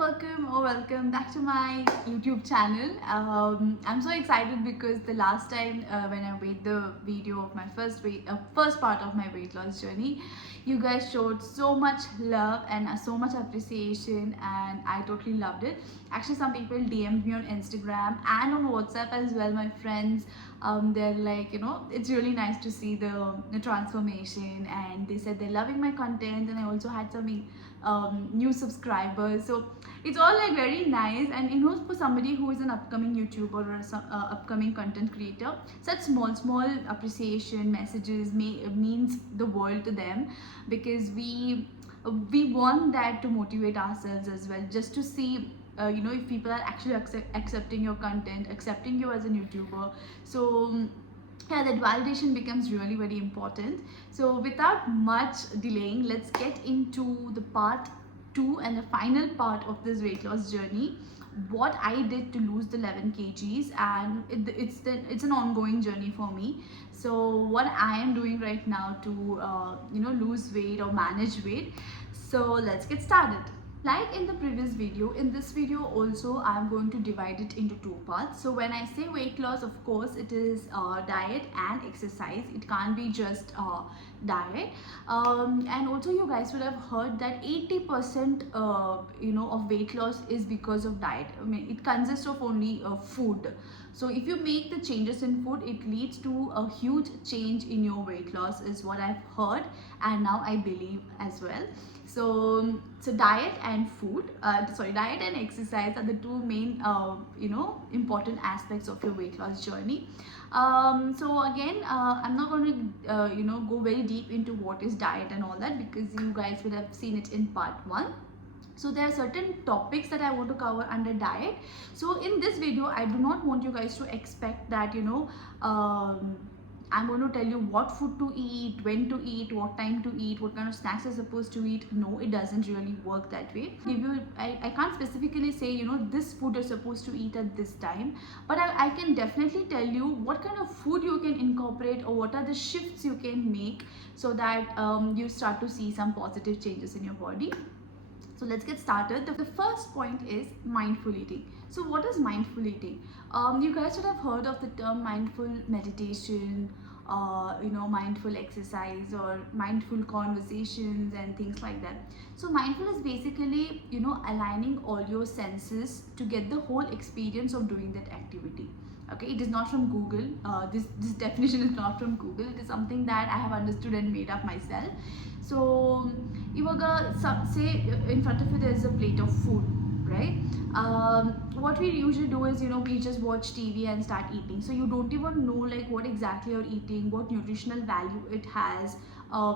welcome back to my YouTube channel. I'm so excited because the last time when I made the video of my first part of my weight loss journey, you guys showed so much love and so much appreciation, and I totally loved it. Actually, some people DM'd me on Instagram and on WhatsApp as well. My friends, they're like, it's really nice to see the transformation, and they said they're loving my content, and I also had some new subscribers. So it's all like very nice, and for somebody who is an upcoming YouTuber or some upcoming content creator, such small appreciation messages means the world to them, because we want that to motivate ourselves as well, just to see if people are actually accepting your content, accepting you as a YouTuber. So yeah, that validation becomes really very important. So without much delaying, let's get into the part 2 and the final part of this weight loss journey, what I did to lose the 11 kgs. And it's an ongoing journey for me. So what I am doing right now to lose weight or manage weight. So let's get started. Like in the previous video, in this video also I'm going to divide it into two parts. So when I say weight loss, of course it is diet and exercise. It can't be just diet. And also you guys would have heard that 80% of weight loss is because of diet. I mean, it consists of only food. So if you make the changes in food, it leads to a huge change in your weight loss, is what I've heard, and now I believe as well. So diet and diet and exercise are the two main important aspects of your weight loss journey. So again, I'm not going to go very deep into what is diet and all that, because you guys would have seen it in part 1. So there are certain topics that I want to cover under diet. So in this video, I do not want you guys to expect that I'm going to tell you what food to eat, when to eat, what time to eat, what kind of snacks you're supposed to eat. No, it doesn't really work that way. I can't specifically say, this food you're supposed to eat at this time, but I can definitely tell you what kind of food you can incorporate, or what are the shifts you can make, so that you start to see some positive changes in your body. So let's get started. The first point is mindful eating. So what is mindful eating? You guys should have heard of the term mindful meditation, mindful exercise, or mindful conversations and things like that. So mindful is basically, aligning all your senses to get the whole experience of doing that activity. Okay, it is not from Google. This definition is not from Google. It is something that I have understood and made up myself. So say in front of you there is a plate of food, right? What we usually do is, we just watch TV and start eating. So you don't even know like what exactly you're eating, what nutritional value it has,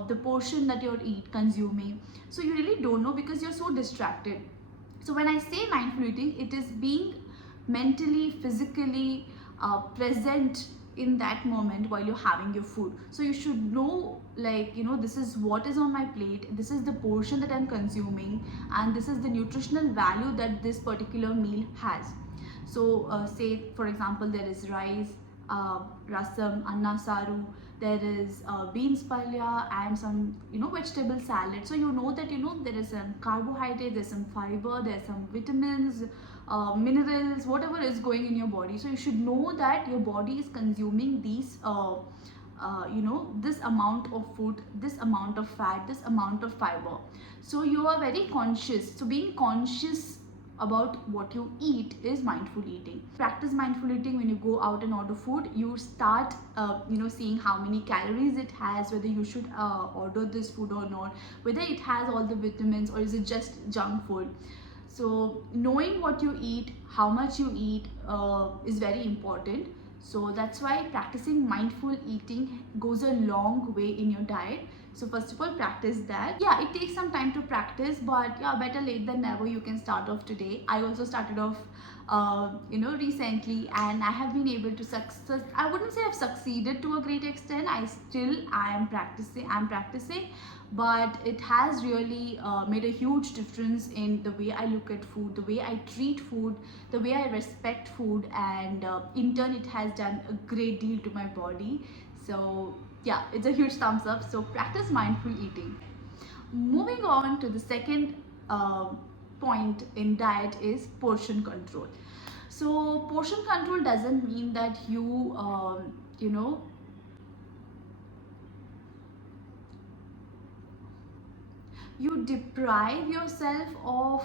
the portion that you're consuming. So you really don't know, because you're so distracted. So when I say mindful eating, it is being mentally, physically present in that moment while you're having your food. So you should know, like, this is what is on my plate, this is the portion that I'm consuming, and this is the nutritional value that this particular meal has. So say for example, there is rice, rasam, anna saru, there is beans palya, and some vegetable salad. So you know that there is some carbohydrate, there's some fiber, there's some vitamins, minerals, whatever is going in your body. So you should know that your body is consuming these this amount of food, this amount of fat, this amount of fiber. So you are very conscious. So being conscious about what you eat is mindful eating. Practice mindful eating when you go out and order food. You start seeing how many calories it has, whether you should order this food or not, whether it has all the vitamins, or is it just junk food. So knowing what you eat, how much you eat, is very important. So that's why practicing mindful eating goes a long way in your diet. So first of all, practice that. Yeah, it takes some time to practice, but yeah, better late than never. You can start off today. I also started off recently, and I have been able to success. I wouldn't say I've succeeded to a great extent. I am practicing, but it has really made a huge difference in the way I look at food, the way I treat food, the way I respect food, and in turn it has done a great deal to my body. So yeah, it's a huge thumbs up. So practice mindful eating. Moving on to the second point in diet is portion control. So portion control doesn't mean that you know you deprive yourself of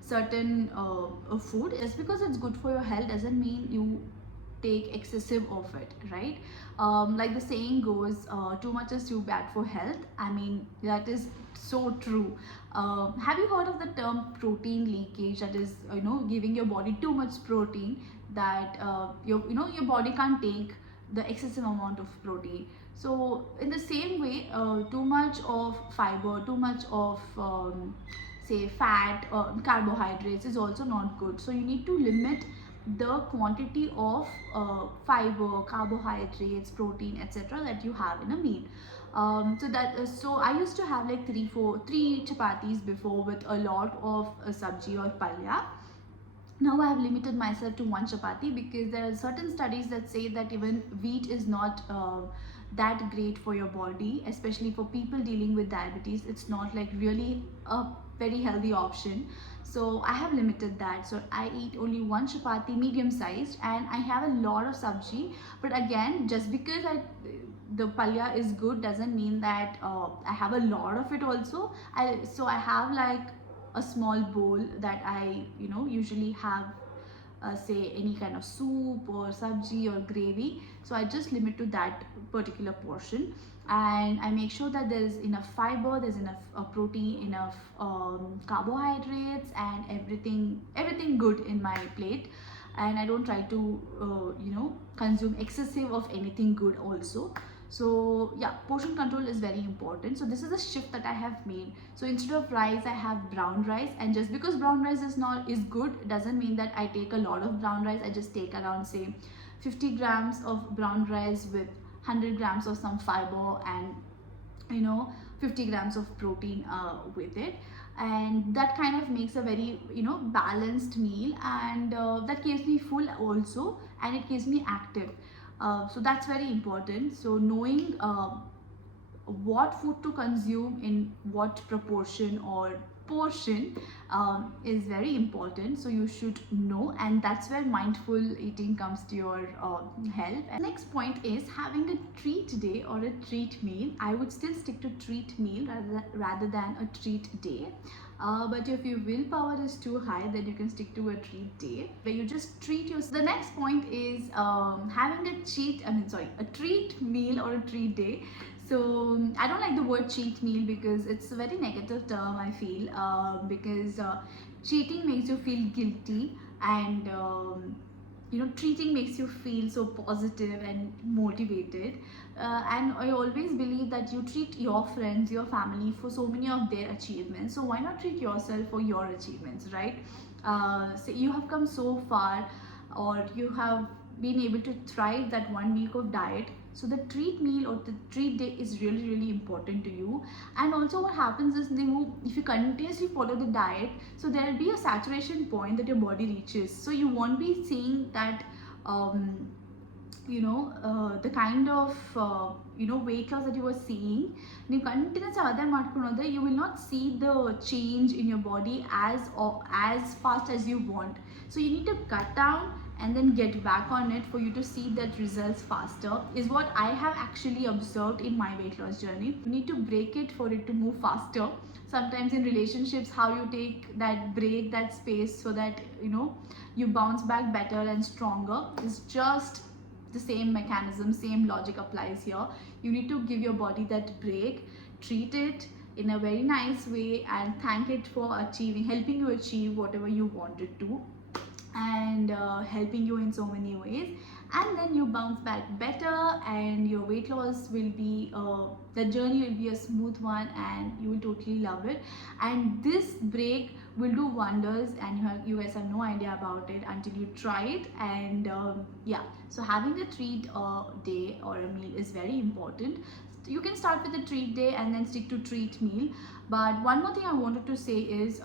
certain food. Just because it's good for your health doesn't mean you take excessive of it, right? Like the saying goes, too much is too bad for health. I mean, that is so true. Have you heard of the term protein leakage? That is, giving your body too much protein, that your body can't take the excessive amount of protein. So in the same way, too much of fiber, too much of say fat or carbohydrates is also not good. So you need to limit the quantity of fiber, carbohydrates, protein, etc. that you have in a meal. So I used to have like three chapatis before with a lot of sabji or palya. Now I have limited myself to one chapati, because there are certain studies that say that even wheat is not that great for your body, especially for people dealing with diabetes. It's not like really a very healthy option. So I have limited that. So I eat only one chapati, medium sized, and I have a lot of sabji. But again, just because the palya is good doesn't mean that I have a lot of it also. So I have like a small bowl that I usually have, say any kind of soup or sabji or gravy. So I just limit to that particular portion, and I make sure that there's enough fiber, there's enough protein, enough carbohydrates, and everything good in my plate. And I don't try to consume excessive of anything good also. So yeah, portion control is very important. So this is a shift that I have made. So instead of rice, I have brown rice. And just because brown rice is good doesn't mean that I take a lot of brown rice. I just take around, say, 50 grams of brown rice with 100 grams of some fiber, and 50 grams of protein with it. And that kind of makes a very balanced meal, and that keeps me full also, and it keeps me active. So that's very important. So knowing what food to consume in what proportion or portion is very important. So you should know, and that's where mindful eating comes to your help. And next point is having a treat day or a treat meal. I would still stick to treat meal rather than a treat day. But if your willpower is too high, then you can stick to a treat day where you just treat yourself. The next point is having a treat meal or a treat day. So I don't like the word cheat meal because it's a very negative term, I feel, because cheating makes you feel guilty, and treating makes you feel so positive and motivated. And I always believe that you treat your friends, your family for so many of their achievements. So why not treat yourself for your achievements, right? So you have come so far, or you have been able to thrive that 1 week of diet. So the treat meal or the treat day is really, really important to you. And also what happens is, if you continuously follow the diet, so there will be a saturation point that your body reaches. So you won't be seeing that the kind of weight loss that you were seeing. ನೀವು continuous ಅದೇ ಮಾಡ್ಕೊಂಡು you will not see the change in your body as fast as you want. So you need to cut down and then get back on it for you to see that results faster, is what I have actually observed in my weight loss journey. You need to break it for it to move faster. Sometimes in relationships, how you take that break, that space, so that you bounce back better and stronger, is just the same mechanism, same logic applies here. You need to give your body that break, treat it in a very nice way, and thank it for helping you achieve whatever you wanted to, and helping you in so many ways. And then you bounce back better, and your weight loss will be the journey will be a smooth one, and you will totally love it. And this break will do wonders, and you guys have no idea about it until you try it. And yeah, so having a treat day or a meal is very important. You can start with a treat day and then stick to treat meal. But one more thing I wanted to say is,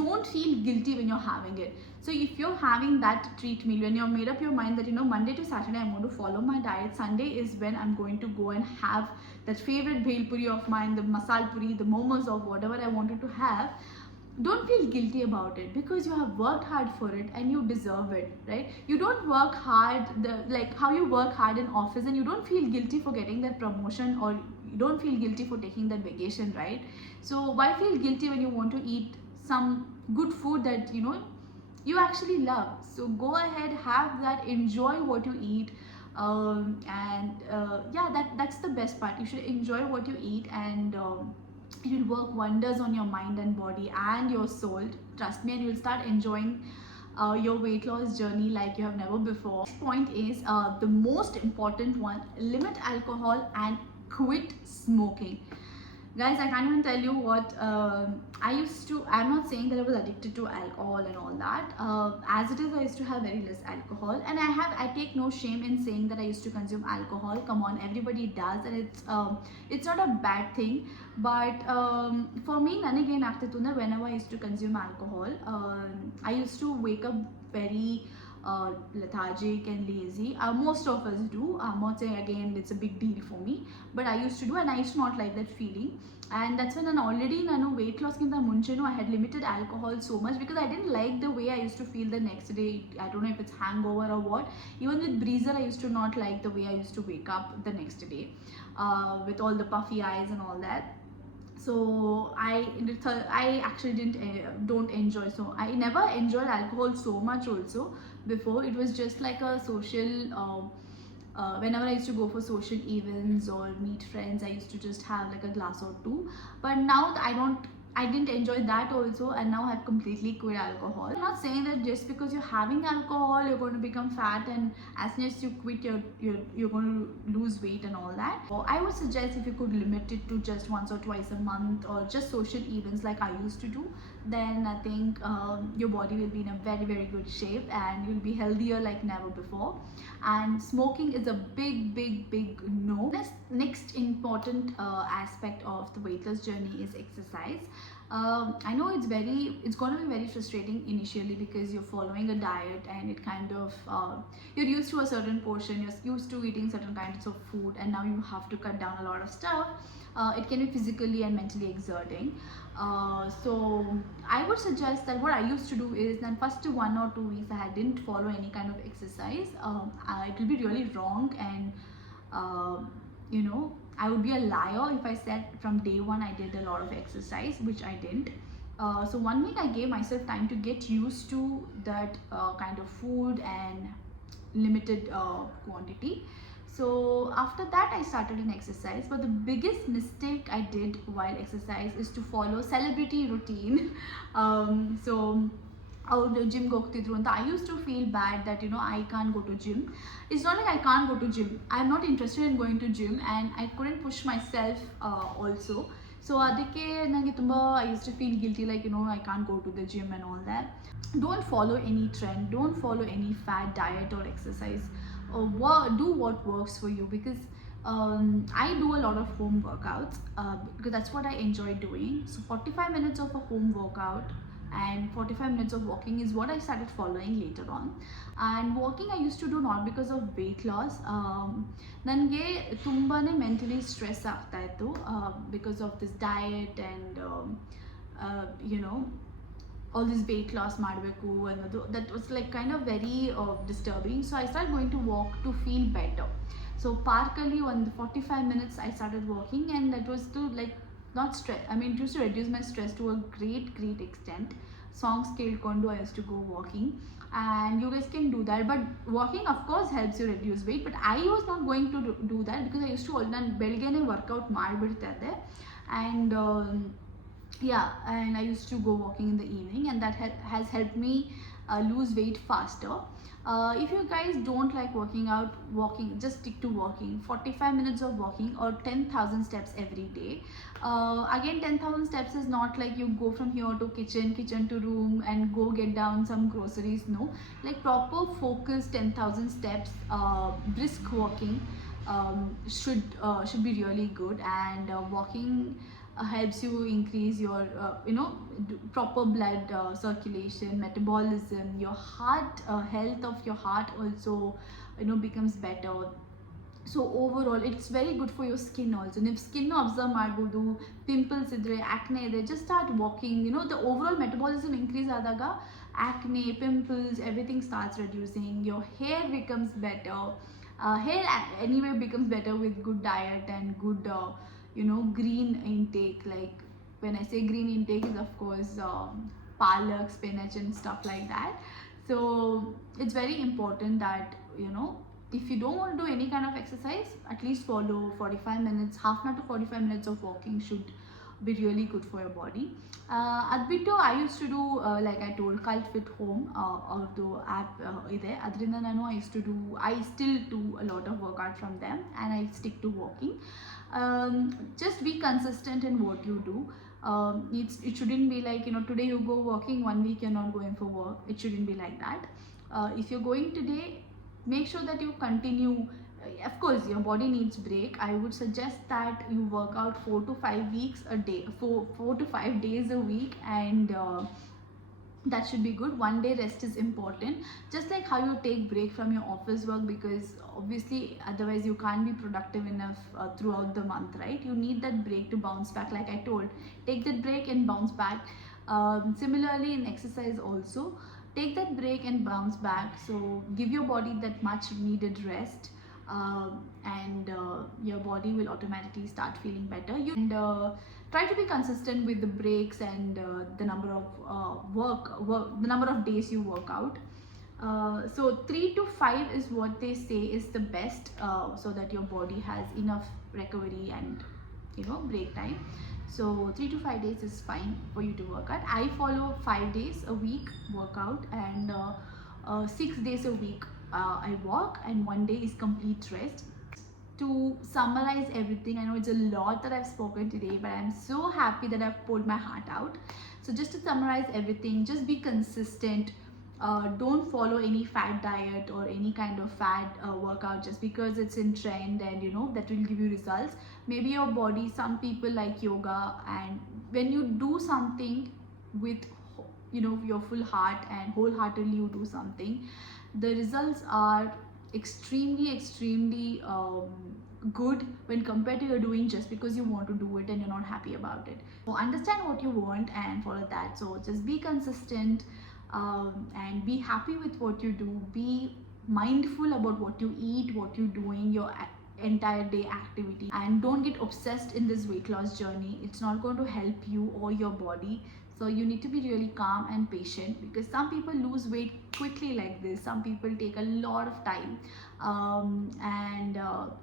don't feel guilty when you're having it. So if you're having that treat meal, when you're made up your mind that Monday to Saturday I'm going to follow my diet, Sunday is when I'm going to go and have that favorite bhel puri of mine, the masal puri, the momos, or whatever I wanted to have. don't feel guilty about it, because you have worked hard for it and you deserve it, right? You don't work hard like how you work hard in office and you don't feel guilty for getting that promotion, or you don't feel guilty for taking that vacation, right? So why feel guilty when you want to eat some good food that you actually love? So go ahead, have that, enjoy what you eat. And yeah, that's the best part. You should enjoy what you eat, and it will work wonders on your mind and body and your soul, trust me, and you'll start enjoying your weight loss journey like you have never before. Next point is the most important one: limit alcohol and quit smoking. Guys, I can't even tell you what I'm not saying that I was addicted to alcohol and all that. As it is, I used to have very less alcohol, and I take no shame in saying that I used to consume alcohol. Come on, everybody does, and it's not a bad thing. But for me, again, whenever I used to consume alcohol, I used to wake up very lethargic and lazy. Most of us do. I'm not saying again it's a big deal for me, but I used to do, and I used to not like that feeling. And that's when ನಾನು weight loss ಗಿಂತ ಮುಂಚೆನೂ I had limited alcohol so much, because I didn't like the way I used to feel the next day. I don't know if it's hangover or what. Even with Breezer, I used to not like the way I used to wake up the next day with all the puffy eyes and all that. So I actually don't enjoy, so I never enjoyed alcohol so much also. Before, it was just like a social whenever I used to go for social events or meet friends, I used to just have like a glass or two. But now I didn't enjoy that also, and now I've completely quit alcohol. I'm not saying that just because you're having alcohol you're going to become fat, and as soon as you quit you're going to lose weight and all that. So I would suggest, if you could limit it to just once or twice a month, or just social events like I used to do, then I think your body will be in a very, very good shape, and you'll be healthier like never before. And smoking is a big no. Next important aspect of the weight loss journey is exercise. I know it's going to be very frustrating initially, because you're following a diet, and it kind of you're used to a certain portion, you're used to eating certain kinds of food, and now you have to cut down a lot of stuff. It can be physically and mentally exerting. So I would suggest that what I used to do is, then first 1 or 2 weeks I didn't follow any kind of exercise. It will be really wrong, and I would be a liar if I said from day one I did a lot of exercise, which I didn't. So 1 week I gave myself time to get used to that kind of food and limited quantity. So after that I started an exercise. But the biggest mistake I did while exercise is to follow celebrity routine. So ಅವ್ರು ಜಿಮ್ಗೆ ಹೋಗ್ತಿದ್ರು ಅಂತ, I used to feel bad that I can't go to gym. It's not like I can't go to gym, I'm not interested in going to gym, and I couldn't push myself also. So ಅದಕ್ಕೆ ನನಗೆ ತುಂಬ I used to feel guilty, like I can't go to the gym and all that. Don't follow any trend, don't follow any fad diet or exercise. Do what works for you, because I do a lot of home workouts because that's what I enjoy doing. So 45 minutes of a home workout and 45 minutes of walking is what I started following later on. And walking I used to do not because of weight loss. ನನಗೆ ತುಂಬಾ mentally stress ಆಗ್ತಾ ಇತ್ತು because of this diet and all this weight loss ಮಾಡಬೇಕು ಅನ್ನೋದು. That was like kind of very disturbing. So I started going to walk to feel better. So parkally on the 45 minutes I started walking, and that was to like not stress, I mean it used to reduce my stress to a great extent. Songs kelkondo I used to go walking, and you guys can do that. But walking of course helps you reduce weight, but I was not going to do that, because I used to all ನಾನು ಬೆಳಗ್ಗೆನೇ workout ಮಾಡಿಬಿಡ್ತಾ ಇದ್ದೆ. And and I used to go walking in the evening, and that has helped me lose weight faster. If you guys don't like working out, just stick to walking. 45 minutes of walking, or 10,000 steps every day. Again, 10,000 steps is not like you go from here to kitchen to room and go get down some groceries. No, like proper focus 10,000 steps, brisk walking should be really good. And walking helps you increase your proper blood circulation, metabolism, your heart health of your heart also becomes better. So over all it's very good for your skin also. ನೀವು skin observe ಮಾಡ್ಬೋದು, pimples ಇದ್ದರೆ, acne ಇದೆ, just start walking. The over all metabolism increase ಆದಾಗ acne, pimples, everything starts reducing. Your hair becomes better. Hair anyway becomes better with good diet and good green intake. Like when I say green intake is of course palak, spinach and stuff like that. So it's very important that if you don't want to do any kind of exercise, at least follow 45 minutes, half an hour to 45 minutes of walking should be really good for your body. Adbittu I used to do like I told Cult Fit Home ಅವ್ರದ್ದು app ಇದೆ, ಅದರಿಂದ I still do a lot of workout from them and I stick to walking. Just be consistent in what you do. It shouldn't be like today you go walking, 1 week you're not going for work. It shouldn't be like that. If you're going today, make sure that you continue. Of course your body needs break. I would suggest that you work out 4 to 5 weeks a day, 4 to 5 days a week, and that should be good. 1 day rest is important, just like how you take break from your office work, because obviously otherwise you can't be productive enough throughout the month, right? You need that break to bounce back. Like I told, take that break and bounce back. Similarly in exercise also, take that break and bounce back. So give your body that much needed rest, and your body will automatically start feeling better. Try to be consistent with the breaks and the number of the number of days you work out. So 3 to 5 is what they say is the best, so that your body has enough recovery and break time. So 3 to 5 days is fine for you to work out. I follow 5 days a week workout, and 6 days a week I walk, and 1 day is complete rest. To summarize everything, I know it's a lot that I've spoken today, but I'm so happy that I've pulled my heart out. So just to summarize everything, just be consistent. Don't follow any fad diet or any kind of fad workout just because it's in trend and that will give you results. Maybe your body, some people like yoga, and when you do something with your full heart and wholeheartedly you do something, the results are extremely good when compared to you're doing just because you want to do it and you're not happy about it. So understand what you want and follow that. So just be consistent, and be happy with what you do. Be mindful about what you eat, what you're doing, your entire day activity, and don't get obsessed in this weight loss journey. It's not going to help you or your body. So you need to be really calm and patient, because some people lose weight quickly like this, some people take a lot of time, and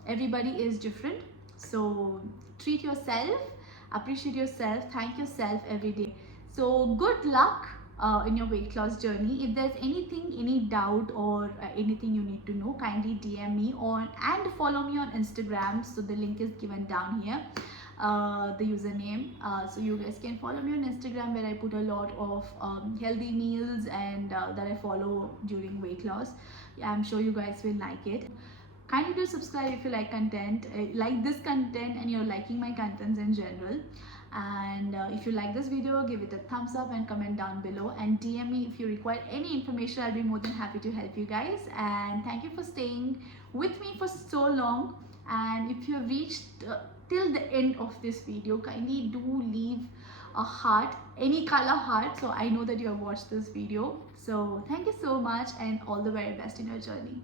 everybody is different. So treat yourself, appreciate yourself, thank yourself every day. So good luck in your weight loss journey. If there's any doubt or anything you need to know, kindly DM me and follow me on Instagram. So the link is given down here, the username. So you guys can follow me on Instagram, where I put a lot of healthy meals and that I follow during weight loss. I'm sure you guys will like it. Kindly do subscribe if you like this content and you're liking my contents in general. And if you like this video, give it a thumbs up and comment down below, and DM me if you require any information. I'll be more than happy to help you guys. And thank you for staying with me for so long. And if you have reached till the end of this video, kindly do leave a heart, any color heart, so I know that you have watched this video. So thank you so much, and all the very best in your journey.